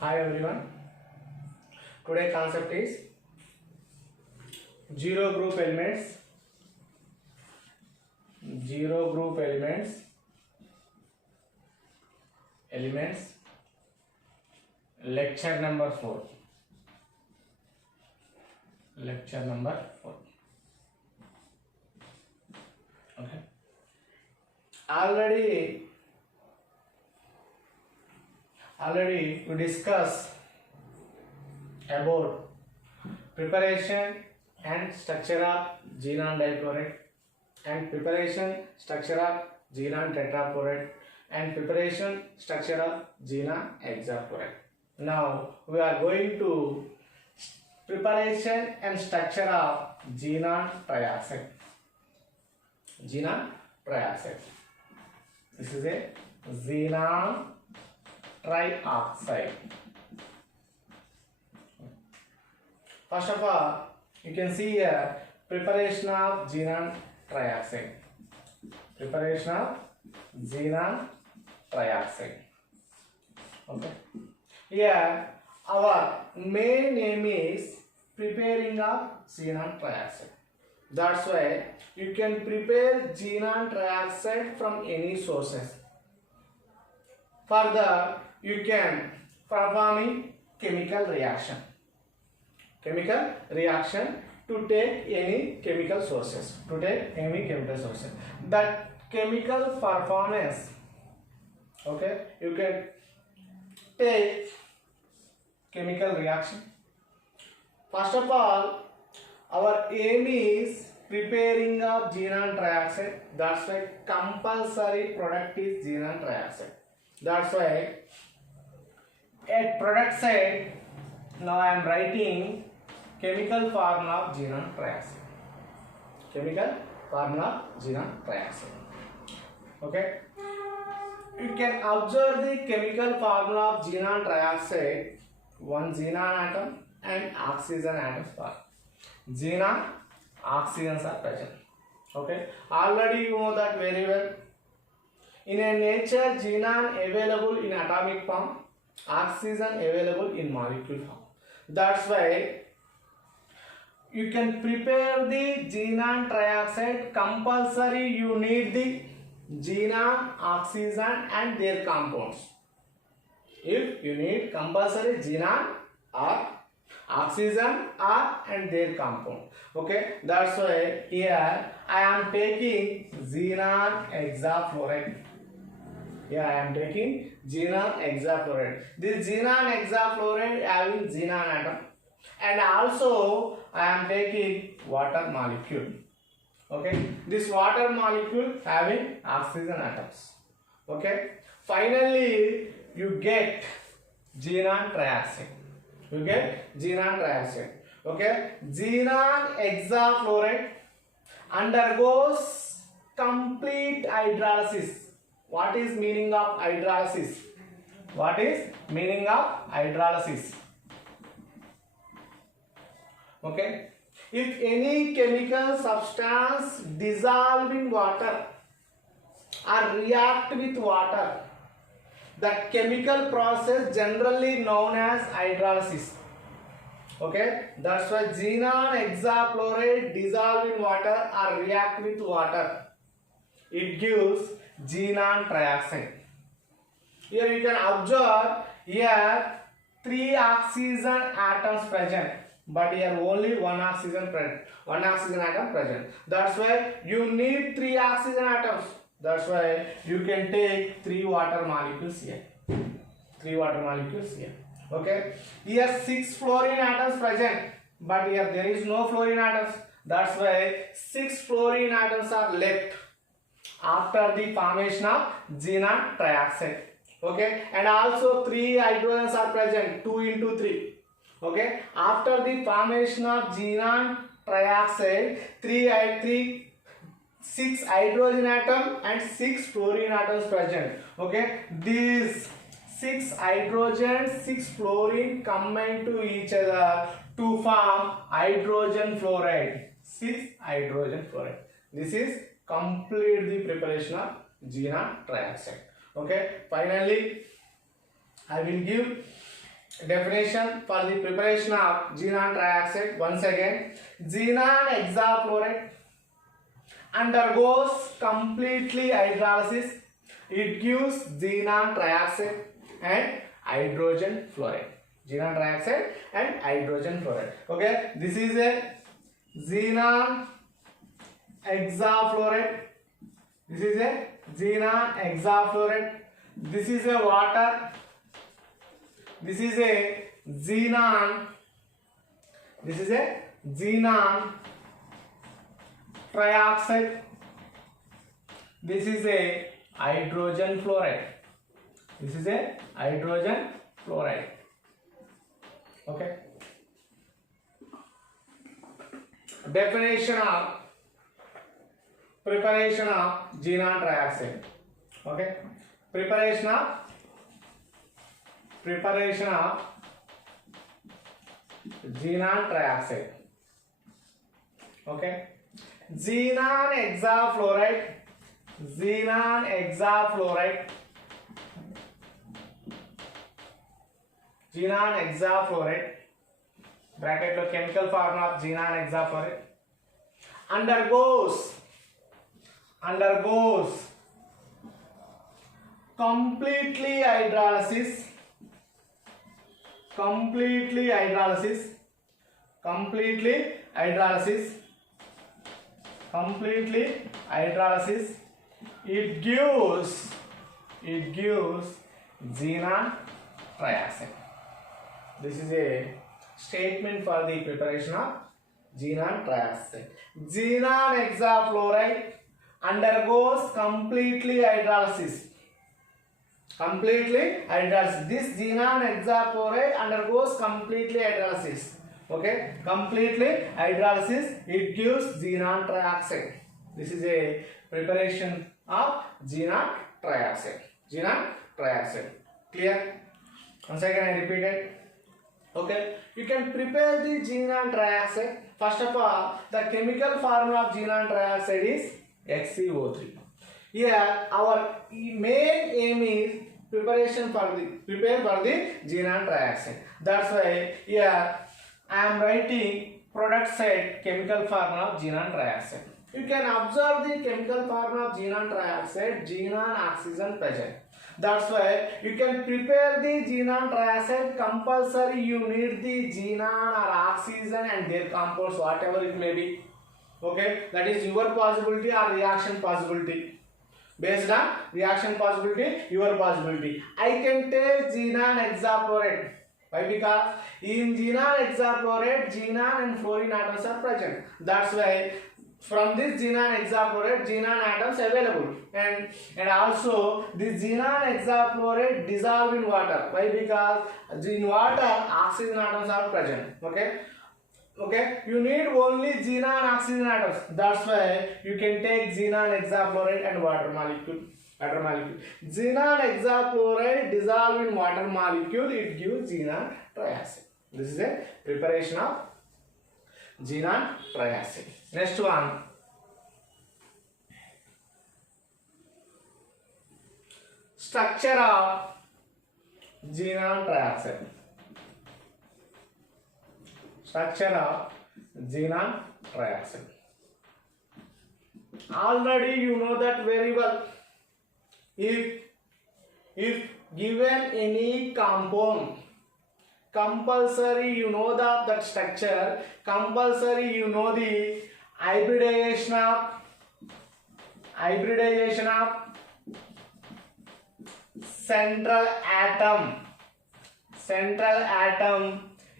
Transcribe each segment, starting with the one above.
Hi everyone. Today concept is zero group elements. Zero group elements. Lecture number 4. Lecture number 4. Okay. Already we discussed about preparation and structure of xenon dichloride and preparation structure of xenon tetrachloride and preparation structure of xenon hexachloride. Now we are going to preparation and structure of xenon trioxide. Xenon trioxide. This is a xenon trioxide. First of all, you can see here preparation of xenon trioxide. Preparation of xenon trioxide. Okay. Here our main aim is preparing of xenon trioxide. That's why you can prepare xenon trioxide from any sources. Further, you can perform chemical reaction. Chemical reaction to take any chemical sources. That chemical performance, okay, you can take chemical reaction. First of all, our aim is preparing of xenon trioxide. That's why compulsory product is xenon trioxide. That's why at product side, now I am writing chemical formula of xenon trioxide. Chemical formula of xenon trioxide. Okay. You can observe the chemical formula of xenon trioxide. One xenon atom and oxygen atoms are. Xenon, oxygens are present. Okay. Already you know that very well. In a nature, xenon available in atomic form, oxygen available in molecule form. That's why you can prepare the xenon trioxide. Compulsory you need the xenon, oxygen and their compounds. If you need compulsory xenon or oxygen or and their compound. Okay, that's why here I am taking xenon hexafluoride. Here I am taking xenon hexafluoride. This xenon hexafluoride having xenon atom, and also I am taking water molecule. Okay, this water molecule having oxygen atoms. Okay, finally you get xenon trioxide. Okay, xenon hexafluoride undergoes complete hydrolysis. What is meaning of hydrolysis? Okay, if any chemical substance dissolve in water or react with water, that chemical process generally known as hydrolysis. Okay, that's why xenon hexafluoride dissolve in water or react with water. It gives xenon trioxide. Here you can observe here 3 oxygen atoms present, but here only one oxygen atom present. That's why you need 3 oxygen atoms. That's why you can take 3 water molecules here. Okay. Here 6 fluorine atoms present, but here there is no fluorine atoms. That's why 6 fluorine atoms are left after the formation of xenon trioxide. Okay, and also 3 hydrogens are present, 2 into 3. Okay, after the formation of xenon trioxide, 6 hydrogen atom and 6 fluorine atoms present. Okay, these 6 hydrogen, 6 fluorine combine to each other to form hydrogen fluoride. 6 hydrogen fluoride. This is complete the preparation of xenon trioxide. Okay, finally I will give Definition for the preparation of xenon trioxide. Once again, xenon hexafluoride undergoes completely hydrolysis. It gives xenon trioxide and hydrogen fluoride. Xenon trioxide and hydrogen fluoride. Okay, this is a xenon hexafluoride. This is a xenon hexafluoride. This is a water. This is a xenon. This is a xenon trioxide. This is a hydrogen fluoride. This is a hydrogen fluoride. Okay. Definition of preparation of xenon trioxide. Okay. Preparation of xenon trioxide. Okay. Xenon hexafluoride. Xenon hexafluoride. Xenon hexafluoride. Bracket lo chemical formula of xenon hexafluoride undergoes completely hydrolysis. It gives xenon trioxide. This is a statement for the preparation of xenon trioxide. Xenon hexafluoride undergoes completely hydrolysis. This xenon hexafluoride undergoes completely hydrolysis. Okay, completely hydrolysis. It gives xenon trioxide. This is a preparation of xenon trioxide. Clear? Once again I repeat it. Okay, you can prepare the xenon trioxide. First of all, the chemical formula of xenon trioxide is XeO3. Here, our main aim is prepare for the xenon trioxide. That's why here I am writing product side chemical formula of xenon trioxide. You can observe the chemical formula of xenon trioxide, xenon oxygen present. That's why you can prepare the xenon trioxide. Compulsory you need the xenon or oxygen and their compounds, whatever it may be. Okay, that is your possibility or reaction possibility. Based on reaction possibility, your possibility. I can take xenon hexafluoride. Why? Because in xenon hexafluoride, xenon and fluorine atoms are present. That's why from this xenon hexafluoride, xenon atoms available, and also this xenon hexafluoride dissolve in water. Why? Because in water oxygen atoms are present. Okay, you need only xenon oxygen atoms. That's why you can take xenon hexafluoride and water molecule. Xenon hexafluoride dissolve in water molecule. It gives xenon trioxide. This is a preparation of xenon trioxide. Next one. Structure of xenon trioxide. Already you know that very well. If given any compound, compulsory you know that structure, compulsory you know the hybridization of central atom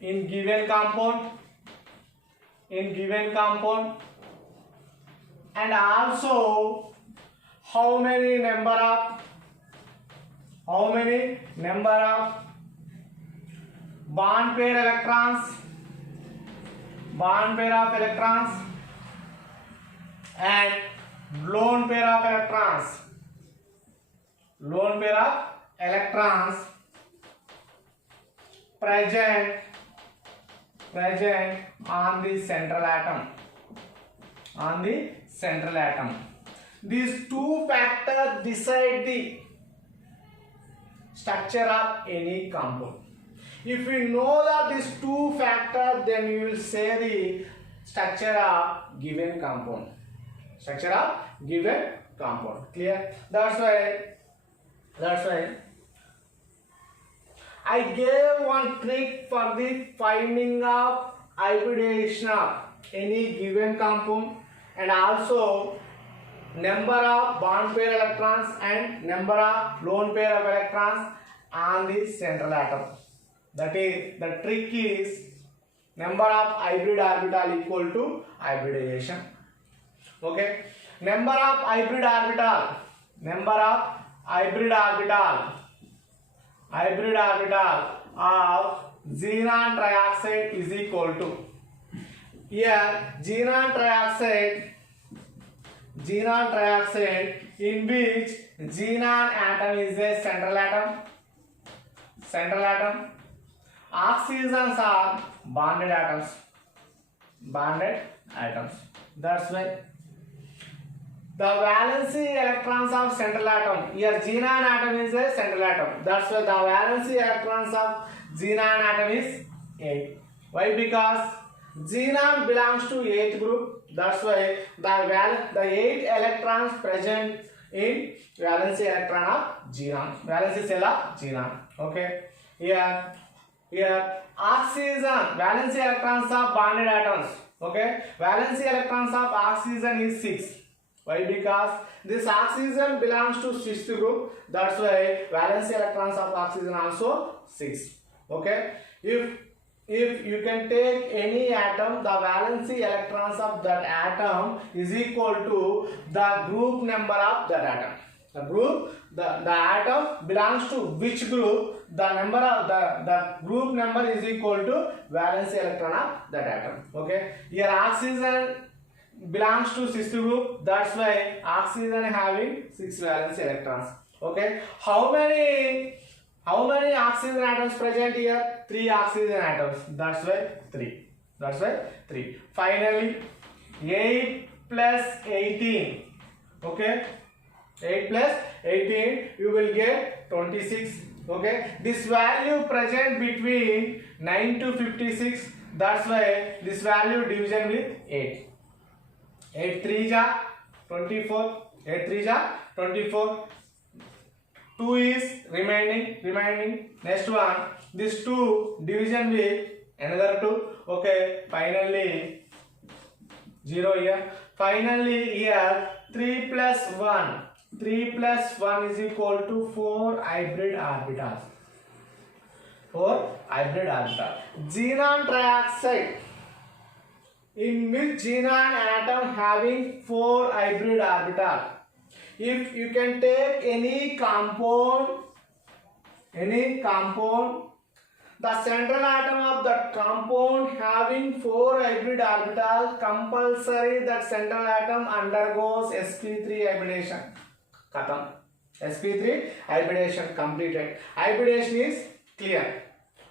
in given compound, and also how many number of bond pair of electrons and lone pair of electrons present on the central atom. These two factors decide the structure of any compound. If we know that these two factors, then we will say the structure of given compound. Structure of given compound. Clear? That's why I gave one trick for the finding of hybridization of any given compound, and also number of bond pair electrons and number of lone pair of electrons on the central atom. That is, the trick is number of hybrid orbital equal to hybridization. Okay, number of hybrid orbital of xenon trioxide is equal to, here xenon trioxide in which xenon atom is a central atom, oxygens are bonded atoms. That's why the valency electrons of central atom, here xenon atom is a central atom. That's why the valency electrons of xenon atom is 8. Why? Because xenon belongs to 8th group. That's why the 8 electrons present in valency electron of xenon, valency cell of xenon. Okay. Here oxygen, valency electrons of bonded atoms. Okay. Valency electrons of oxygen is 6. Why? Because this oxygen belongs to 6th group. That's why valency electrons of oxygen also 6. Okay. If you can take any atom, the valency electrons of that atom is equal to the group number of that atom. The atom belongs to which group, the group number is equal to valency electron of that atom. Okay. Here oxygen belongs to 6th group. That's why oxygen having 6 valence electrons. Okay. How many oxygen atoms present here? 3 oxygen atoms. That's why 3. Finally 8 plus 18. Okay. 8 plus 18, you will get 26. Okay. This value present between 9 to 56. That's why this value division with 8. 8 3 ja 24. 8 3 ja 24. 2 is remaining. Next one, this 2 division with another 2. Okay. Finally 0 here. Finally here 3 plus 1. 3 plus 1 is equal to 4 hybrid orbitals. Xenon trioxide, in which xenon atom having 4 hybrid orbital. If you can take any compound, the central atom of that compound having 4 hybrid orbitals, compulsory that central atom undergoes sp3 hybridization. Khatam. sp3 hybridization completed. Hybridization is clear.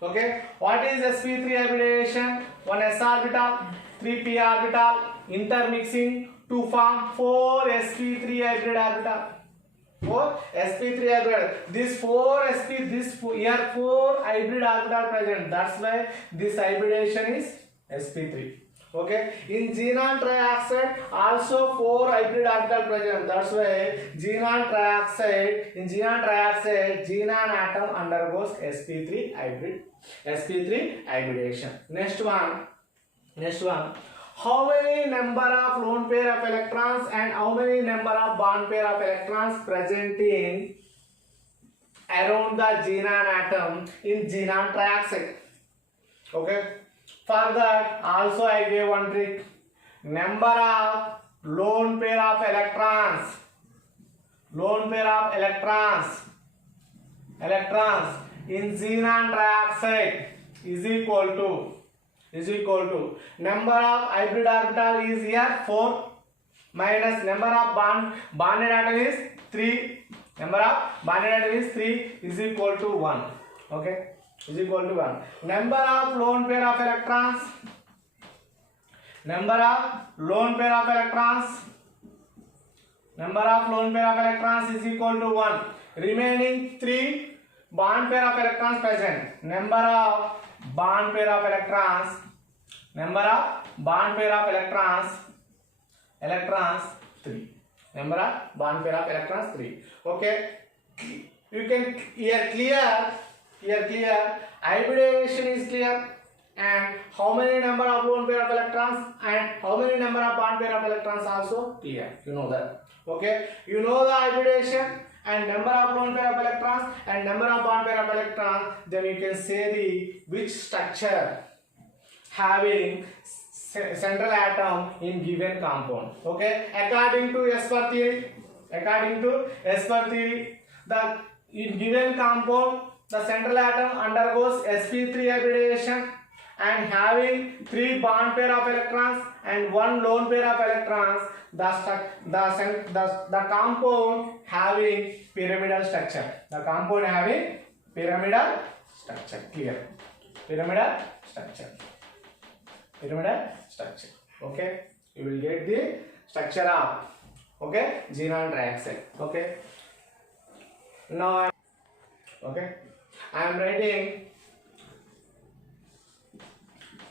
Okay. What is sp3 hybridization? 1 s orbital, 3 p orbital intermixing to form 4 sp3 hybrid orbital. 4 sp3 hybrid. This 4 here 4 hybrid orbital present. That's why this hybridization is sp3. Okay. In xenon trioxide also 4 hybrid orbital present. That's why in xenon trioxide xenon atom undergoes sp3 hybridization. Next one. How many number of lone pair of electrons and how many number of bond pair of electrons present in around the xenon atom in xenon trioxide? Okay. For that also I gave one trick. Number of lone pair of electrons in xenon trioxide is equal to number of hybrid orbital is here 4 minus number of bonded atom is 3. Number of bonded atom is 3 is equal to 1. Okay. Is equal to 1. Number of lone pair of electrons is equal to 1. Remaining 3 bond pair of electrons present. Number of bond pair of electrons. Number of bond pair of electrons. Electrons 3. Number of bond pair of electrons 3. Okay. You can here clear. Hybridization is clear. And how many number of lone pair of electrons and how many number of bond pair of electrons also clear. You know that. Okay. You know the hybridization and number of lone pair of electrons and number of bond pair of electrons. Then you can say the which structure having central atom in given compound. Okay. According to Esper theory, the in given compound the central atom undergoes sp3 hybridization and having 3 bond pair of electrons and 1 lone pair of electrons, the compound having pyramidal structure. The compound having pyramidal structure. Clear? Pyramidal structure. Okay. You will get the structure of xenon trioxide. Okay. Now I am writing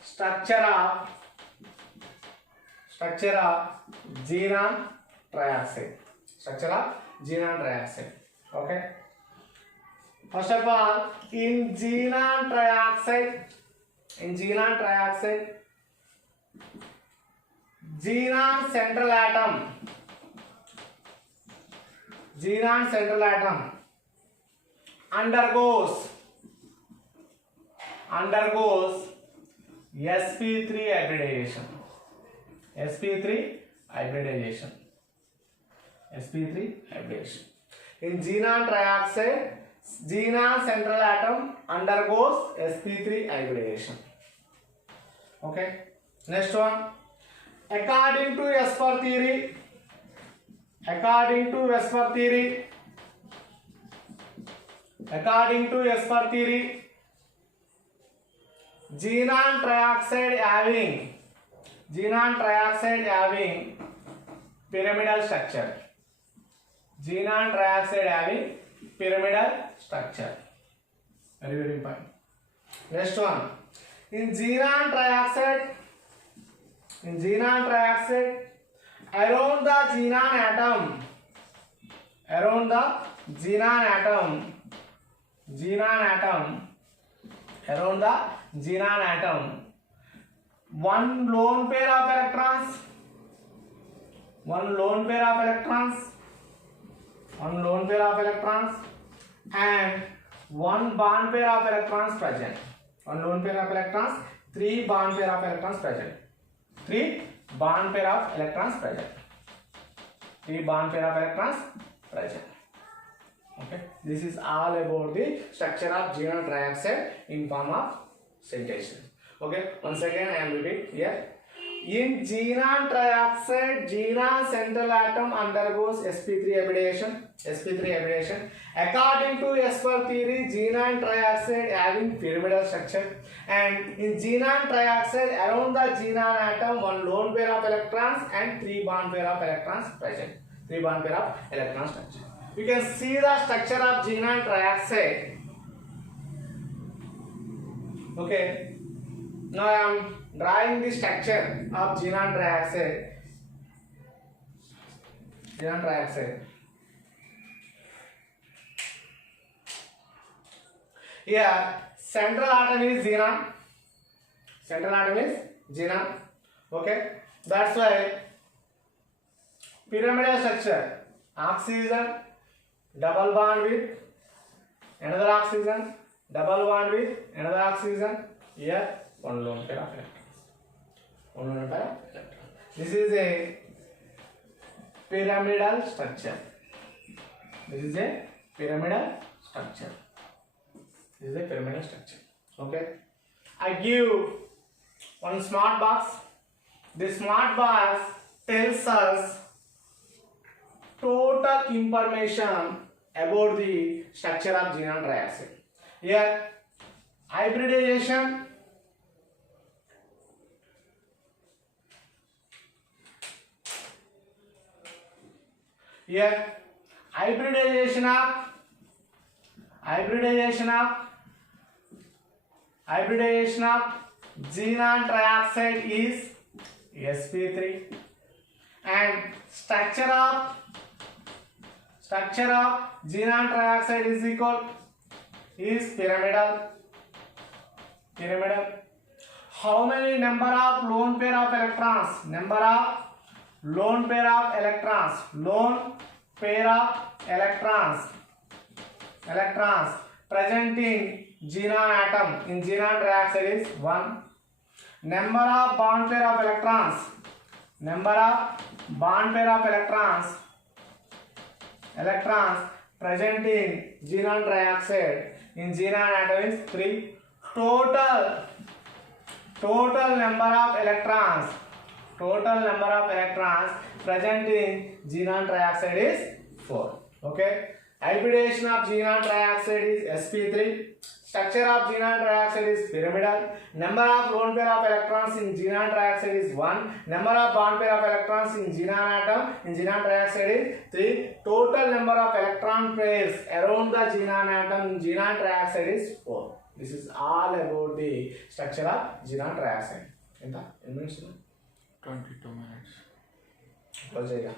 structure of xenon trioxide. Okay. First of all, in xenon trioxide, xenon central atom undergoes sp3 hybridization. In xenon trioxide, xenon central atom undergoes sp3 hybridization. Okay. Next one. According to Esper theory, xenon trioxide having pyramidal structure. Very, very important. Next one. In xenon trioxide, around the xenon atom, one lone pair of electrons and one bond pair of electrons present. 3 bond pair of electrons present. 3 bond pair of electrons present. Okay. This is all about the structure of xenon trioxide in form of synthesis. Okay. Once again I am repeating here. In xenon trioxide, xenon central atom undergoes sp3 hybridization. According to Esper theory, xenon trioxide having pyramidal structure, and in xenon trioxide around the xenon atom one lone pair of electrons and 3 bond pair of electrons present. Structure. You can see the structure of xenon trioxide. Okay. Now I am drawing the structure of xenon trioxide. Here, central atom is xenon. Okay, that's why pyramidal structure. Oxygen, double bond with another oxygen, double bond with another oxygen. Here, one lone pair of electrons. This is a pyramidal structure. Okay. I give one smart box. This smart box tells us total information about the structure of xenon trioxide. Here, hybridization. Hybridization of hybridization of xenon trioxide is sp3, and structure of xenon trioxide is pyramidal. How many number of lone pair of electrons? Lone pair of electrons present in xenon atom in xenon trioxide is 1. Number of bond pair of electrons present in xenon trioxide in xenon atom is 3. Total number of electrons present in xenon trioxide is 4. Okay. Hybridization of xenon trioxide is sp3. Structure of xenon trioxide is pyramidal. Number of lone pair of electrons in xenon trioxide is 1. Number of bond pair of electrons in xenon atom in xenon trioxide is 3. Total number of electron pairs around the xenon atom in xenon trioxide is 4. This is all about the structure of xenon trioxide. ఎంత 22 minutes. Close చేయగా